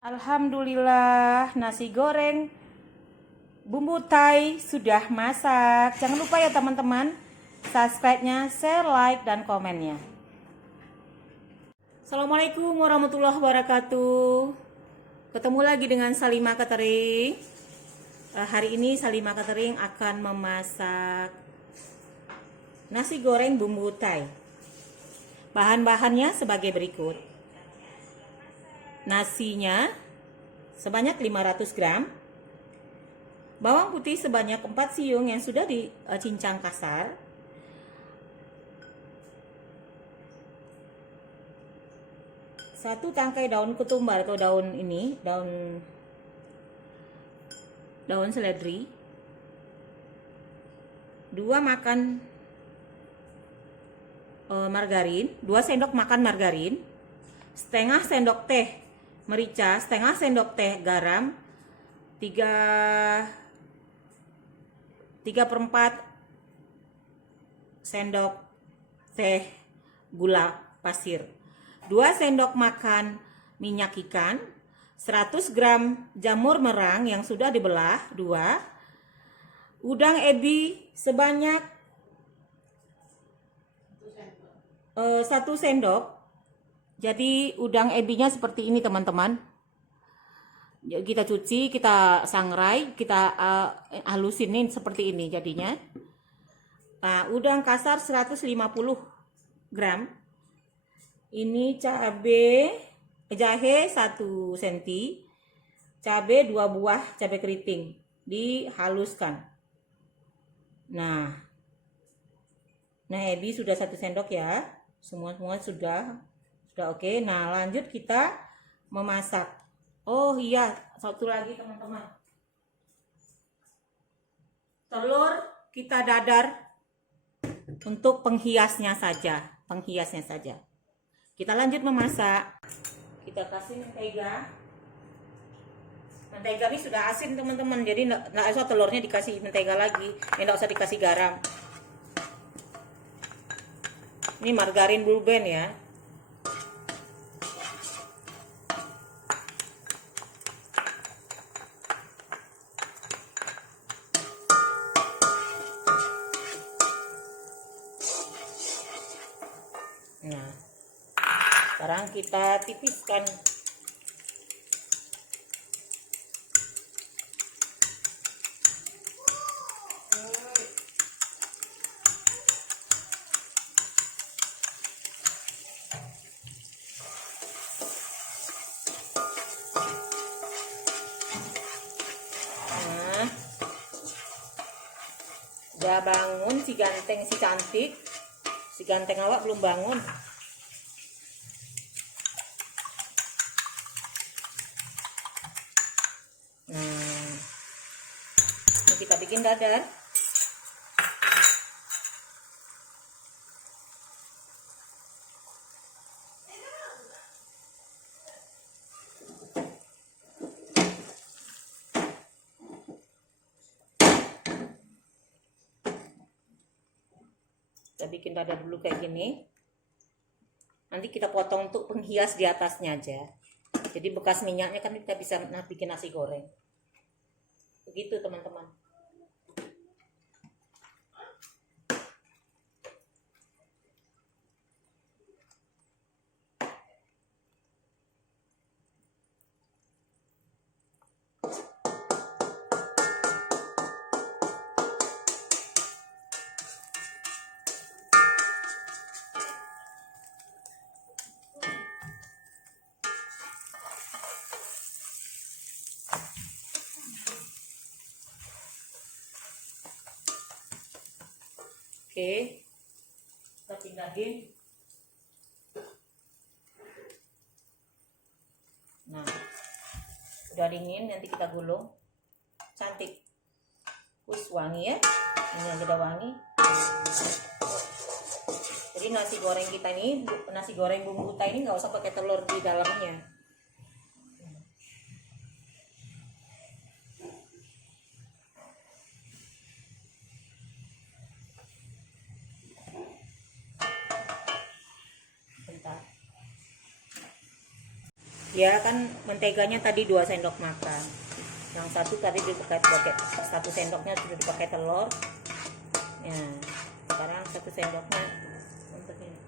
Alhamdulillah, nasi goreng bumbu Thai sudah masak. Jangan lupa ya teman-teman, subscribe-nya, share, like, dan komennya. Assalamualaikum warahmatullahi wabarakatuh. Ketemu lagi dengan Salima Catering. Hari ini Salima Catering akan memasak nasi goreng bumbu Thai. Bahan-bahannya sebagai berikut. Nasinya sebanyak 500 gram, bawang putih sebanyak 4 siung yang sudah dicincang kasar, satu tangkai daun ketumbar atau daun seledri, 2 makan margarin, 2 sendok makan margarin, setengah sendok teh merica, setengah sendok teh garam, 3/4 sendok teh gula pasir, 2 sendok makan minyak ikan, 100 gram jamur merang yang sudah dibelah 2, udang ebi sebanyak 1 sendok. Jadi udang ebinya seperti ini teman-teman. Kita cuci, kita sangrai, kita halusinin seperti ini jadinya. Nah, udang kasar 150 gram. Ini jahe 1 cm. Cabai 2 buah cabai keriting dihaluskan. Nah ebi sudah 1 sendok ya. Semua sudah oke. Nah, lanjut kita memasak. Oh iya, satu lagi teman-teman. Telur kita dadar untuk penghiasnya saja. Kita lanjut memasak. Kita kasih mentega. Mentega ini sudah asin teman-teman. Jadi nggak usah telurnya dikasih mentega lagi. Nggak usah dikasih garam. Ini margarin Blue Band ya. Nah, sekarang kita tipiskan. Nah, udah bangun si ganteng, si cantik. Si ganteng awak belum bangun. Nah, ini kita bikin dadar. Kita bikin dadar dulu kayak gini. Nanti kita potong untuk penghias di atasnya aja. Jadi bekas minyaknya kan kita bisa bikin nasi goreng. Begitu teman-teman. Oke, kita pindahin. Nah, udah dingin, nanti kita gulung. Cantik, wangi ya. Ini yang udah wangi. Jadi nasi goreng kita ini, nasi goreng bumbu Thai ini nggak usah pakai telur di dalamnya. Ya kan menteganya tadi 2 sendok makan. Yang satu tadi dipakai 1 sendoknya sudah dipakai telur. Ya, sekarang 1 sendoknya untuk ini.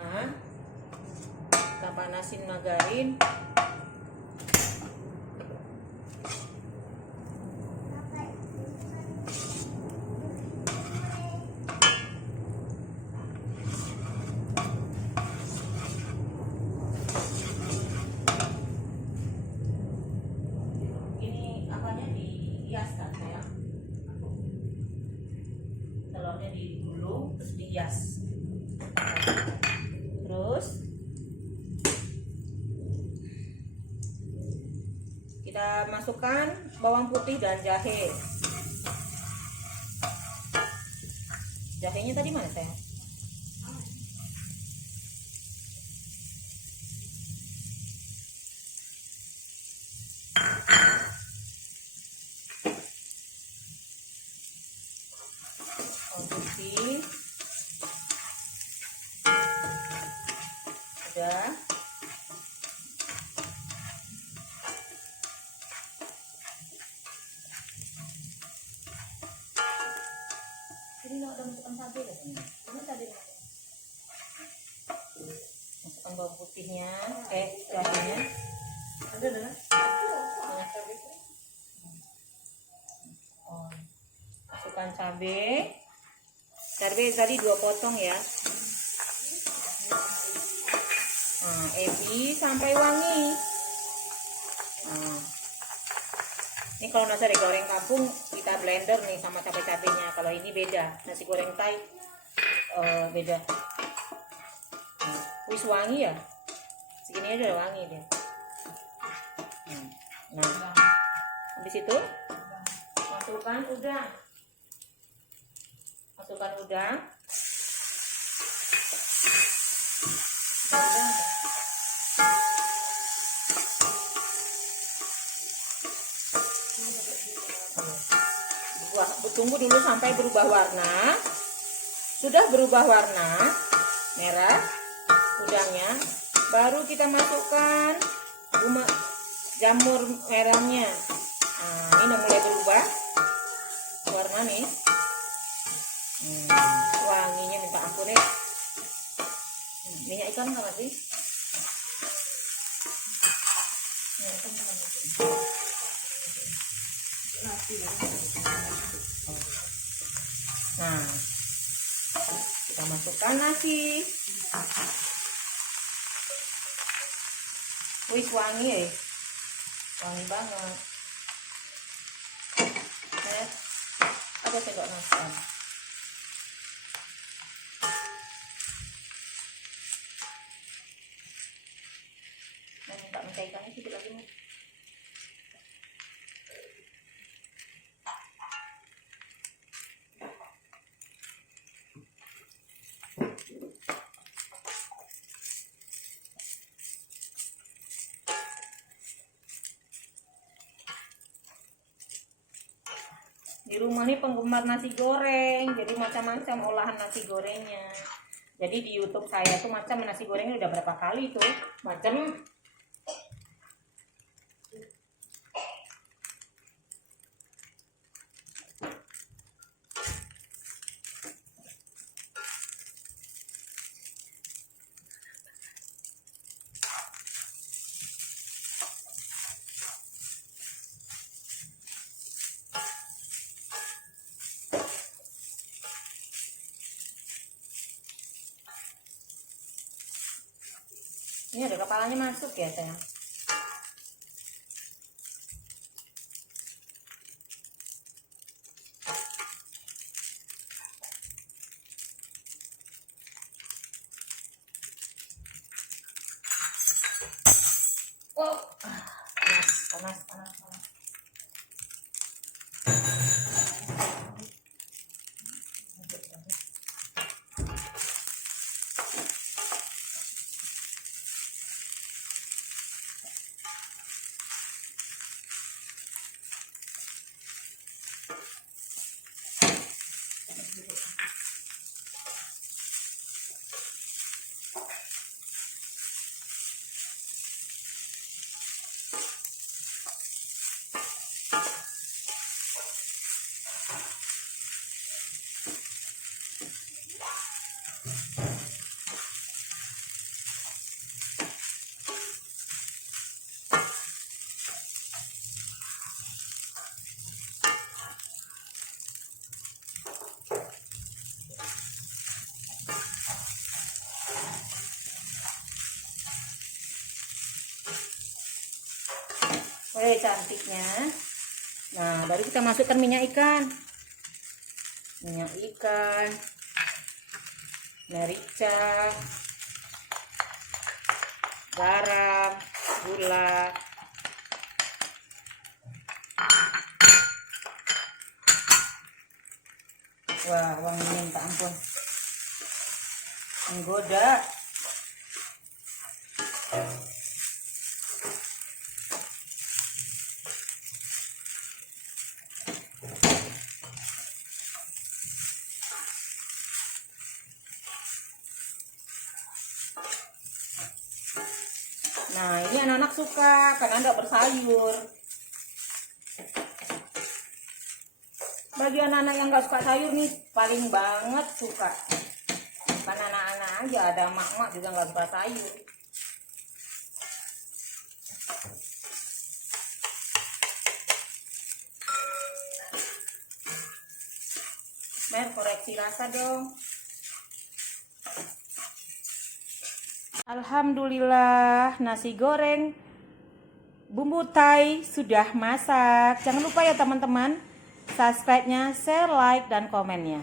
Nah, kita panasin margarin. Ini apanya dihias kan sayang? Telurnya digulung terus dihias. Terus kita masukkan bawang putih dan jahe. Jahenya tadi mana sayang? Bawang putih udah. Ini nggak ada masukkan cabai katanya. Ini cabai mana? Masukkan bawang putihnya, jahenya. Ada. Oh, masukkan cabai. Cabai tadi 2 potong ya. Nah, ebi sampai wangi. Nah, ini kalau nasi goreng kampung kita blender nih sama cabai-cabainya. Kalau ini beda, nasi goreng Thai beda. Nah, wis wangi ya. Segini aja udah wangi deh. Nah, habis itu masukkan udang. Tunggu dulu sampai berubah warna. Sudah berubah warna merah udangnya, baru kita masukkan jamur merahnya. Nah, ini udah mulai berubah warna nih. Wanginya minta ampun nih. Minyak ikan nggak sih? Nah, kita masukkan nasi. Wih, wangi ya, wangi banget. Ada sendok nasi. Nah, minta mentaikannya sedikit lagi nih. Di rumah nih penggemar nasi goreng, jadi macam-macam olahan nasi gorengnya. Jadi di YouTube saya tuh macam nasi gorengnya udah berapa kali tuh macam. Ini ada kepalanya masuk ya sayang. Oh, panas. cantiknya. Nah, baru kita masukkan minyak ikan. Minyak ikan, merica, garam, gula. Wah, wanginya minta ampun. Menggoda. Nah, ini anak-anak suka karena enggak bersayur. Bagi anak-anak yang nggak suka sayur nih, paling banget suka. Bukan anak-anak aja, ada mak-mak juga nggak suka sayur. Mer, koreksi rasa dong. Alhamdulillah, nasi goreng bumbu Thai sudah masak. Jangan lupa ya teman-teman, subscribe-nya, share, like, dan komennya.